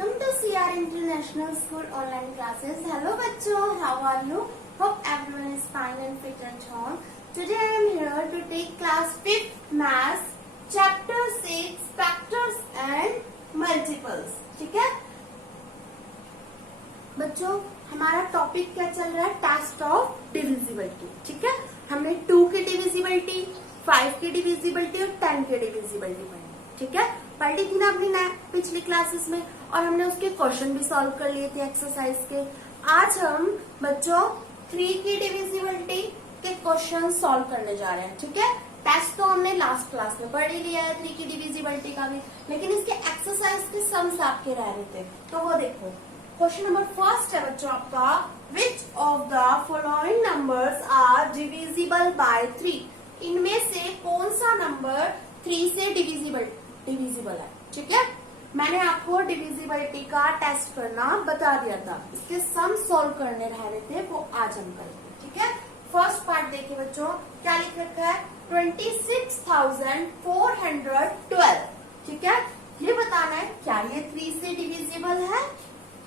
Welcome to CR International School online classes. Hello बच्चों, how are you? Hope everyone is fine and fit at home. Today I am here to take class 5th Maths Chapter 6 Factors and Multiples. ठीक है बच्चों, हमारा topic क्या चल रहा है? Test of divisibility. ठीक है, हमने 2 की डिविजिबिलिटी, 5 की डिविजिबिलिटी और 10 की डिविजिबिलिटी पढ़ी. ठीक है, पढ़ ली थी ना अपनी पिछली क्लासेस में, और हमने उसके क्वेश्चन भी सॉल्व कर लिए थे एक्सरसाइज के. आज हम बच्चों 3 की डिविजिबिलिटी के क्वेश्चन सॉल्व करने जा रहे हैं. ठीक है, टेस्ट तो हमने लास्ट क्लास में पढ़ ही लिया है 3 की डिविजिबिलिटी का भी, लेकिन इसके एक्सरसाइज के सम्स आपके रह रहे थे. तो वो देखो, क्वेश्चन नंबर फर्स्ट है बच्चों आपका, which of the following numbers are divisible by 3. इनमें से कौन सा नंबर 3 से डिविजिबल है. ठीक है, मैंने आपको डिविजिबिलिटी का टेस्ट करना बता दिया था, इसके सम सॉल्व करने रह रहे थे, वो आज हम करेंगे. ठीक है, फर्स्ट पार्ट देखिए बच्चों, क्या लिख रखा है? 26,412. ठीक है, ये बताना है क्या ये 3 से डिविजिबल है.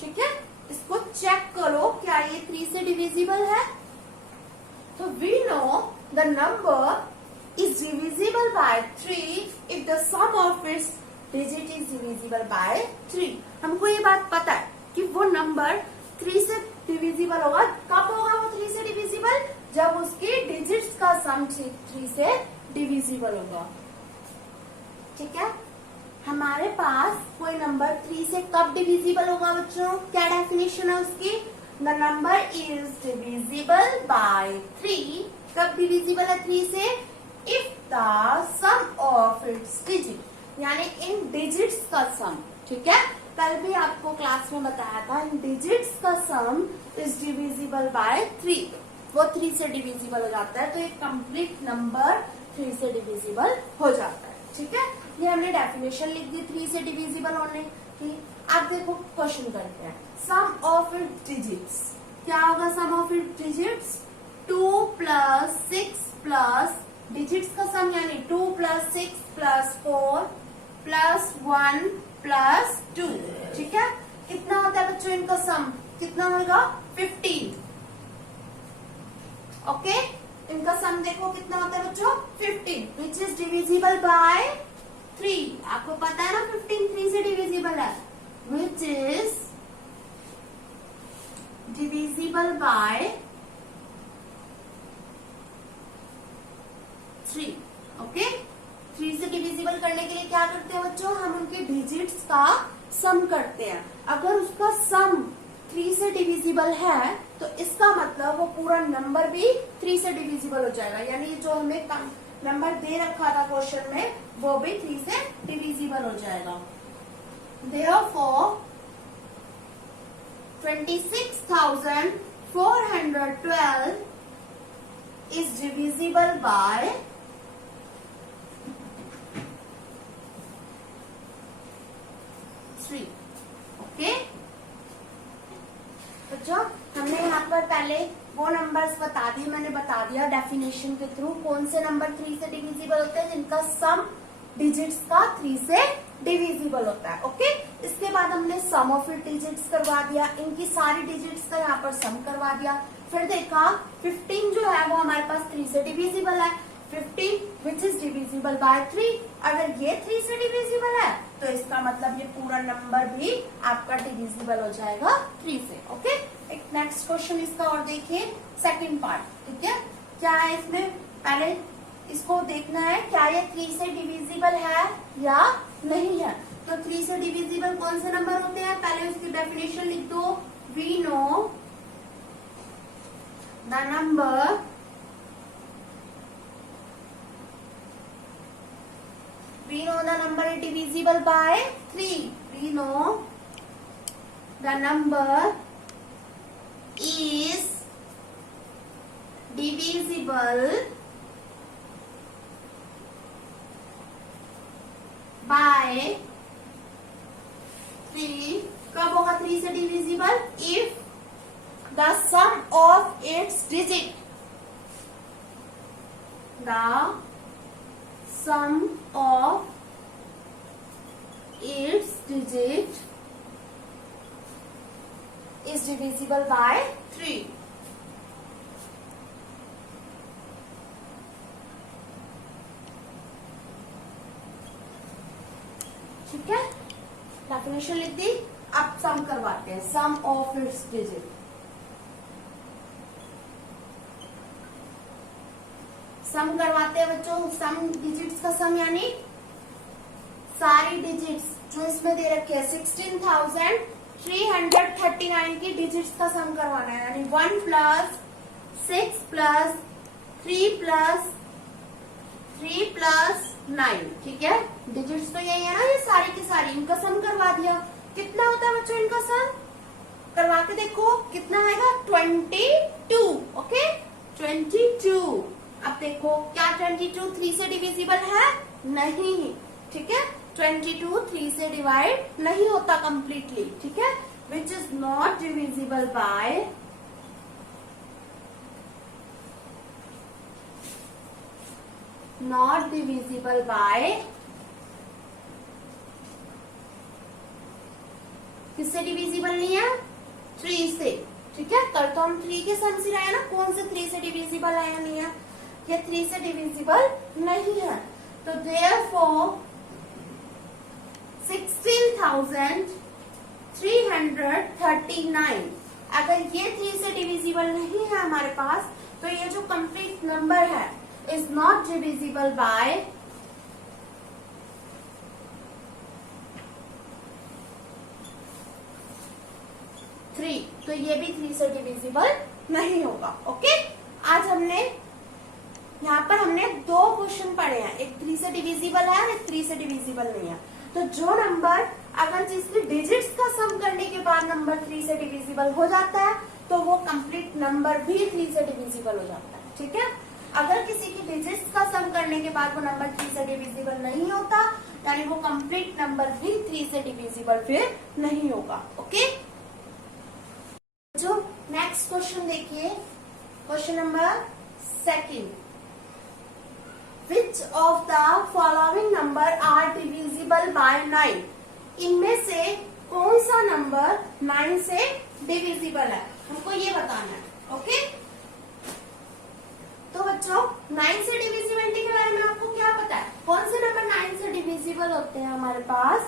ठीक है, इसको चेक करो क्या ये 3 से डिविजिबल है. तो we know the number is divisible by 3 if the sum of its digit is divisible by 3. हमको ये बात पता है कि वो नंबर 3 से डिविजिबल होगा. कब होगा वो 3 से डिविजिबल? जब उसके डिजिट्स का सम 3 से डिविजिबल होगा. ठीक है, हमारे पास कोई नंबर 3 से कब डिविजिबल होगा बच्चों? क्या डेफिनेशन है उसकी? The number is divisible by 3. कब डिविजिबल है 3 से? If the sum of its digit, यानी इन डिजिट्स का सम. ठीक है, कल भी आपको क्लास में बताया था, इन डिजिट्स का सम इज डिविजिबल बाय 3. वो 3 से डिविजिबल हो जाता है, तो एक कंप्लीट नंबर 3 से डिविजिबल हो जाता है. ठीक है, ये हमने डेफिनेशन लिख दी 3 से डिविजिबल होने की. अब देखो क्वेश्चन करते हैं. सम ऑफ इट्स डिजिट्स, क्या होगा sum of its digits? 2 plus 6 plus digits का सम, यानी 2 प्लस 6 प्लस 4 प्लस 1 प्लस 2. ठीक है, कितना होता है बच्चों इनका सम? कितना होगा? 15. ओके, इनका सम देखो कितना होता है बच्चों? 15, विच इज डिविजिबल बाय 3. आपको पता है ना 15 3 से डिविजिबल है, which is divisible by 3. Okay, 3 से डिविजिबल करने के लिए क्या करते हैं बच्चों? हम उनके डिजिट्स का सम करते हैं. अगर उसका सम 3 से डिविजिबल है तो इसका मतलब वो पूरा नंबर भी 3 से डिविजिबल हो जाएगा, यानी जो हमें नंबर दे रखा था क्वेश्चन में वो भी 3 से डिविजिबल हो जाएगा. Therefore 26,412 is divisible by 3. Okay बच्चों, हमने यहाँ पर पहले वो नंबर्स बता दिए, मैंने बता दिया डेफिनेशन के थ्रू कौन से नंबर 3 से डिविजिबल होते हैं, जिनका सम डिजिट्स का 3 से डिविजिबल होता है. ओके, इसके बाद हमने सम ऑफ इट डिजिट्स करवा दिया, इनकी सारी डिजिट्स का यहाँ पर सम करवा दिया. फिर देखा 15 जो है वो हमारे पास 3 से डिविजिबल है. 15 विच इज डिविजिबल बाय 3. अगर ये 3 से डिविजिबल है तो इसका मतलब ये पूरा नंबर भी आपका डिविजिबल हो जाएगा 3 से. ओके, एक नेक्स्ट क्वेश्चन इसका और देखिए, सेकंड पार्ट. ठीक है, क्या है इसमें? पहले इसको देखना है क्या ये 3 से डिविजिबल है या नहीं है. तो 3 से डिविजिबल कौन से नंबर होते हैं? पहले उसकी डेफिनेशन लिख दो. We know the number is divisible by 3. We know the number is divisible by 3. कब होगा 3 से divisible? If the sum of its digit, the sum of its digit is divisible by 3. ठीक है, डेफिनेशन लिख दी। अब सम करवाते हैं, सम ऑफ इट्स डिजिट। सम करवाते हैं बच्चों, सम डिजिट्स का सम यानी सारी डिजिट्स जो इसमें दे रखे हैं 16,339 की डिजिट्स का सम करवाना है, यानी 1 प्लस 6 प्लस 3 प्लस 3 प्लस 9। ठीक है, डिजिट्स तो यही है ना, ये सारी की सारी, इनका सम करवा दिया। कितना होता है बच्चों इनका सम? करवा के देखो कितना आएगा, 22। ओके, 22। अब देखो क्या 22 3 से डिविजिबल है? नहीं। ठीक है, 22 3 से डिवाइड नहीं होता कंप्लीटली। ठीक है, which is not divisible by किससे डिविजिबल नहीं है? 3 से। ठीक है, कल तो हम 3 के सम से रहे ना, कौन से 3 से डिविजिबल है या नहीं है? ये 3 से डिविजिबल नहीं है। तो देयरफॉर 16,339 अगर ये 3 से डिविजिबल नहीं है हमारे पास, तो ये जो कंप्लीट नंबर है इज नॉट डिविजिबल बाय 3। तो ये भी 3 से डिविजिबल नहीं होगा। ओके, आज हमने यहाँ पर हमने 2 क्वेश्चन पढ़े हैं, एक 3 से डिविजिबल है और एक 3 से डिविजिबल नहीं है। तो जो नंबर अगर जिसकी डिजिट्स का सम करने के बाद नंबर 3 से डिविजिबल हो जाता है, तो वो कंप्लीट नंबर भी 3 से डिविजिबल हो जाता है। ठीक है, अगर किसी की डिजिट्स का सम करने के बाद वो नंबर 3 से डिविजिबल नहीं होता, यानी वो कंप्लीट नंबर भी 3 से डिविजिबल फिर नहीं होगा। ओके, जो नेक्स्ट क्वेश्चन देखिए, question number 2। Which of the following number are divisible by 9? इनमें से कौन सा नंबर 9 से डिविजिबल है, हमको ये बताना है। ओके, तो बच्चों 9 से डिविजिबिलिटी के बारे में आपको क्या पता है? कौन से नंबर 9 से डिविजिबल होते हैं हमारे पास?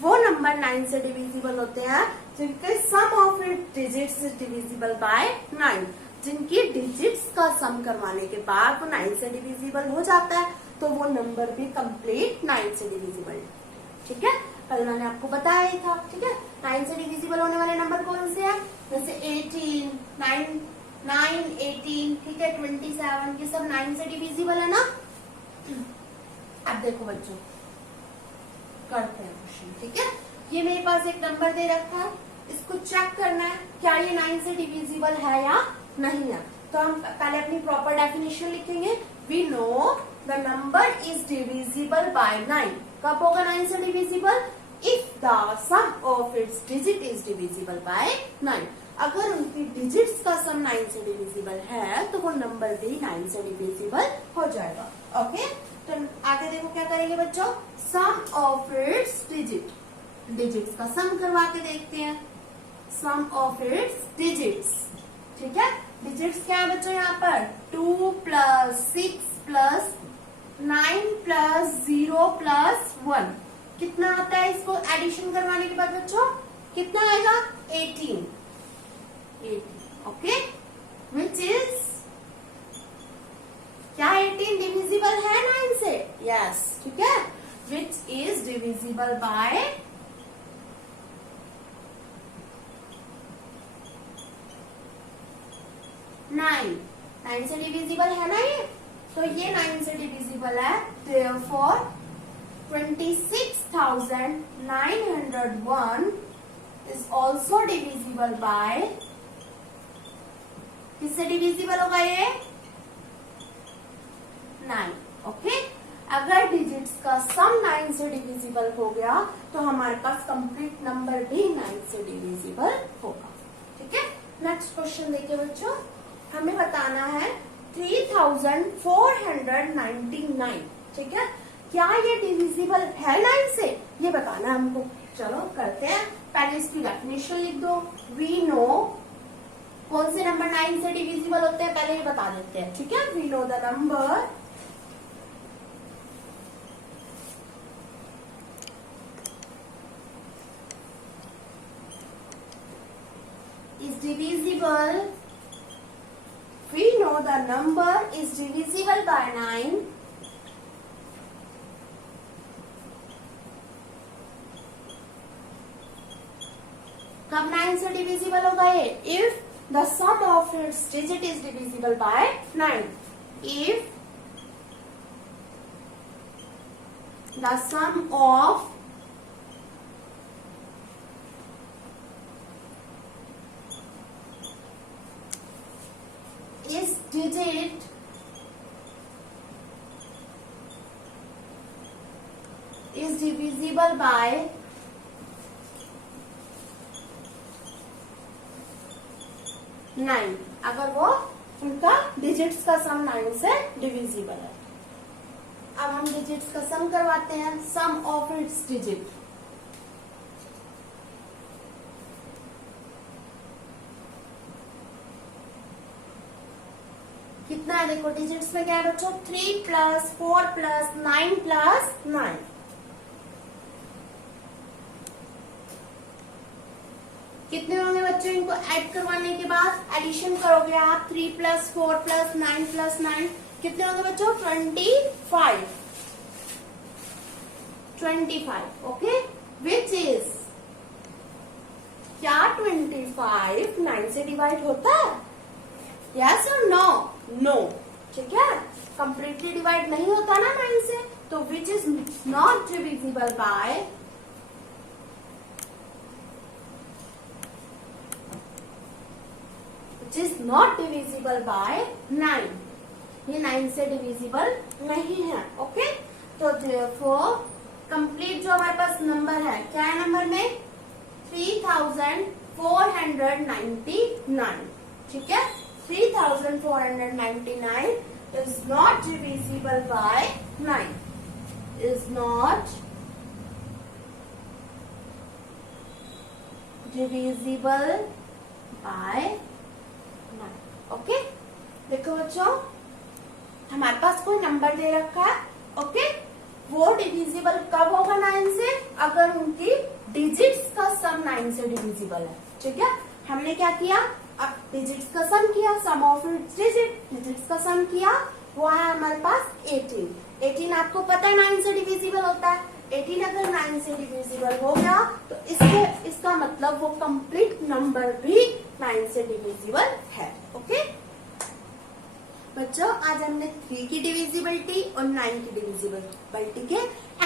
वो नंबर 9 से डिविजिबल होते हैं जिनके sum of it digits is divisible by 9। जिनकी डिजिट्स का सम करवाने के बाद वो 9 से डिविजिबल हो जाता है, तो वो नंबर भी कंप्लीट 9 से डिविजिबल। ठीक है, कल मैंने आपको बताया ही था। ठीक है, 9 से डिविजिबल होने वाले नंबर कौन से हैं? जैसे 18, 9, 18, ठीक है, 27, ये सब 9 से डिविजिबल है ना। अब देखो बच्चों, करते हैं क्वेश्चन। ठीक है, ये मेरे पास एक नंबर दे रखा है, इसको चेक करना है क्या ये 9 से डिविजिबल है या नहीं है। तो हम पहले अपनी प्रॉपर डेफिनेशन लिखेंगे। We know the number is divisible by 9। कब होगा 9 से divisible? If the sum of its digit is divisible by 9। अगर उनकी डिजिट्स का सम 9 से डिविजिबल है, तो वो नंबर भी 9 से डिविजिबल हो जाएगा। ओके, तो आगे देखो क्या करेंगे बच्चों, सम ऑफ इट्स डिजिट, डिजिट्स का सम करवा के देखते हैं। सम ऑफ इट्स डिजिट्स, ठीक है, डिजिट्स क्या है बच्चों यहाँ पर? 2 प्लस 6 प्लस 9 प्लस 0 प्लस 1। कितना आता है इसको एडिशन करवाने के बाद बच्चों? कितना आएगा? 18। ओके, विच इज क्या 18 डिविजिबल है 9 से? यस, ठीक है, विच इज डिविजिबल बाय 9 से डिविजिबल है ना ये, तो ये 9 से डिविजिबल है। therefore 26,901 is also divisible by, किससे डिविजिबल होगा ये? 9। ओके, अगर डिजिट्स का सम 9 से डिविजिबल हो गया, तो हमारे पास कंप्लीट नंबर भी 9 से डिविजिबल होगा। ठीक है, नेक्स्ट क्वेश्चन देखिए बच्चों, हमें बताना है 3,499। ठीक है, क्या ये डिविजिबल है 9 से, ये बताना है हमको। चलो करते हैं। पहले इसकी डेफिनेशन लिख दो। वी नो कौन से नंबर 9 से डिविजिबल होते हैं पहले ये बता देते हैं, ठीक है। We know the number is divisible. We know the number is divisible by 9. कब 9 से डिविजिबल होगा ये? If the sum of its digit is divisible by 9. If the sum of its digit is divisible by 9, अगर वो उनका digits का सम 9 से divisible है। अब हम डिजिट्स का सम करवाते हैं। सम ऑफ इट्स डिजिट, कितना है देखो, डिजिट्स में क्या है बच्चों? 3 प्लस 4 प्लस 9 प्लस 9। कितने होंगे बच्चों? इनको ऐड करवाने के बाद एडिशन करोगे आप, 3 प्लस 4 प्लस 9 प्लस 9, कितने होंगे बच्चों? 25। 25, ओके। विच इज, क्या 25 9 से डिवाइड होता है? यस और नो? नो, ठीक है। कंप्लीटली डिवाइड नहीं होता ना 9 से, तो which is not divisible by is not divisible by 9. ये 9 से डिविजिबल नहीं है, ओके। तो therefore कंप्लीट जो हमारे पास नंबर है, क्या है नंबर में? 3499, ठीक है। 3499 is not divisible by 9. Is not divisible by 9, okay. देखो बच्चों, हमारे पास कोई नंबर दे रखा है, ओके। वो डिविजिबल कब होगा 9 से? अगर उनकी डिजिट्स का सम 9 से डिविजिबल है, ठीक है। हमने क्या किया? अब डिजिट्स का सम किया, सम ऑफ इट्स डिजिट, डिजिट्स का सम किया, वो है हमारे पास 18। 18 आपको पता है 9 से डिविजिबल होता है। 18 अगर 9 से डिविजिबल हो गया तो इसका मतलब वो कंप्लीट नंबर भी 9 से डिविजिबल है, ओके। बच्चों, आज हमने 3 की डिविजिबिलिटी और 9 की डिविजिबिलिटी के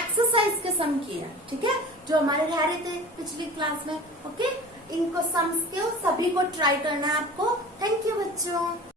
एक्सरसाइज के सम किए, ठीक है, जो हमारे रह रहे थे पिछली क्लास में, ओके। इनको सम्स के सभी को ट्राई करना है आपको। थैंक यू बच्चों।